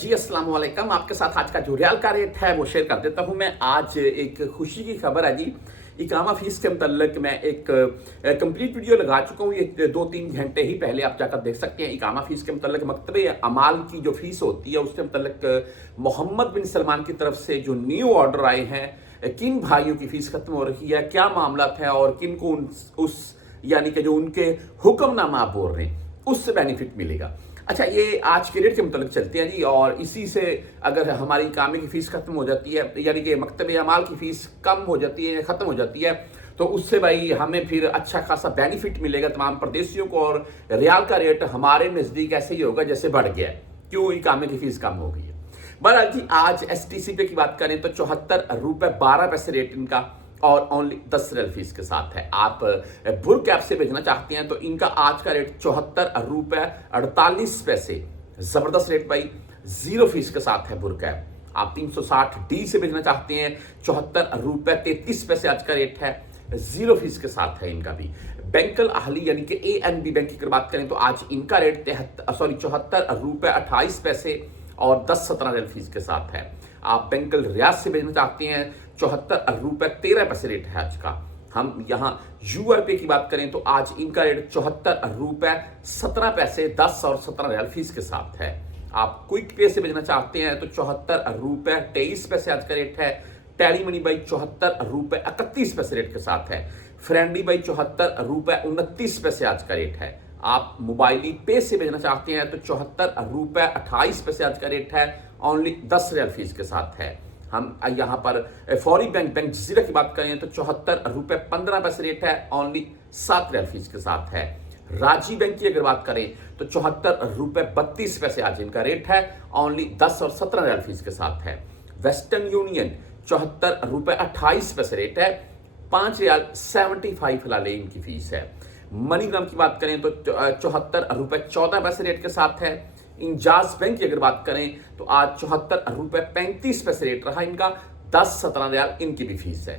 जी अस्सलाम वालेकुम। आपके साथ आज का जो रियाल का रेट है वो शेयर कर देता हूं मैं। आज एक खुशी की खबर है जी। इकामा फीस के मतलब मैं एक कंप्लीट वीडियो लगा चुका हूँ, ये 2-3 घंटे ही पहले आप जाकर देख सकते हैं। इकामा फीस के मतलब मकतबे अमाल की जो फीस होती है उसके मतलब मोहम्मद बिन सलमान की तरफ से जो न्यू ऑर्डर आए हैं, किन भाइयों की फीस खत्म हो रही है, क्या मामला है और किन को उस यानी कि जो उनके हुक्मनामा आप बोल रहे हैं उससे बेनिफिट मिलेगा। अच्छा, ये आज के रेट के मुताबिक चलते हैं जी, और इसी से अगर हमारी कामे की फीस खत्म हो जाती है यानी कि मकतब अमाल की फीस कम हो जाती है या खत्म हो जाती है तो उससे भाई हमें फिर अच्छा खासा बेनिफिट मिलेगा तमाम परदेशियों को, और रियाल का रेट हमारे नज़दीक ऐसे ही होगा जैसे बढ़ गया है, क्यों कामे की फीस कम हो गई है। बहरहाल जी, आज STC पे की बात करें तो 74 रुपए 12 पैसे रेट इनका और ओनली 10 रियल फीस के साथ है। आप बुर कैप से भेजना चाहते हैं तो इनका आज का रेट 74 रुपए 48 पैसे, जबरदस्त रेट भाई, 0 फीस के साथ है बुर कैप। आप 360D से भेजना चाहते हैं 74 रुपए 33 पैसे आज का रेट है, 0 फीस के साथ है इनका भी। बैंकल अहली यानी कि ANB बैंक की अगर बात करें तो आज इनका रेट 74 रुपए 28 पैसे और 10-17 रियल फीस के साथ है। आप बैंकल रियाज से भेजना चाहते हैं 74 रुपए 13 पैसे रेट है आज का। हम यहाँ URP की बात करें तो आज इनका रेट 74 रुपए 17 पैसे 10 और 17 रियल फीस के साथ है। आप क्विक पे से भेजना चाहते हैं तो 74 रुपए 23 पैसे आज का रेट है। टैली मनी बाई 74 रुपए 31 पैसे रेट के साथ है। फ्रेंडली बाई 74 रुपए 29 पैसे आज का रेट है। आप मोबाइली पे से भेजना चाहते हैं तो 74 रुपए 28 पैसे आज का रेट है, ओनली 10 रियल फीस के साथ है। हम यहाँ पर फौरी बैंक जजीरा की बात करें तो 74 रुपए 15 पैसे रेट है, ओनली 7 रियल फीस के साथ है। राजी बैंक की अगर बात करें तो 74 रुपए 32 पैसे आज इनका रेट है, ओनली 10 और 17 रियल फीस के साथ है। वेस्टर्न यूनियन 74 रुपए 28 पैसे रेट है, 5 रियाल 75 फिलहाल इनकी फीस है। मनीग्राम की बात करें तो 74 रुपए 14 पैसे रेट के साथ है। इंजाज बैंक की अगर बात करें तो आज 74 रुपए 35 पैसे रेट रहा इनका, 10-17 रियाल इनकी भी फीस है।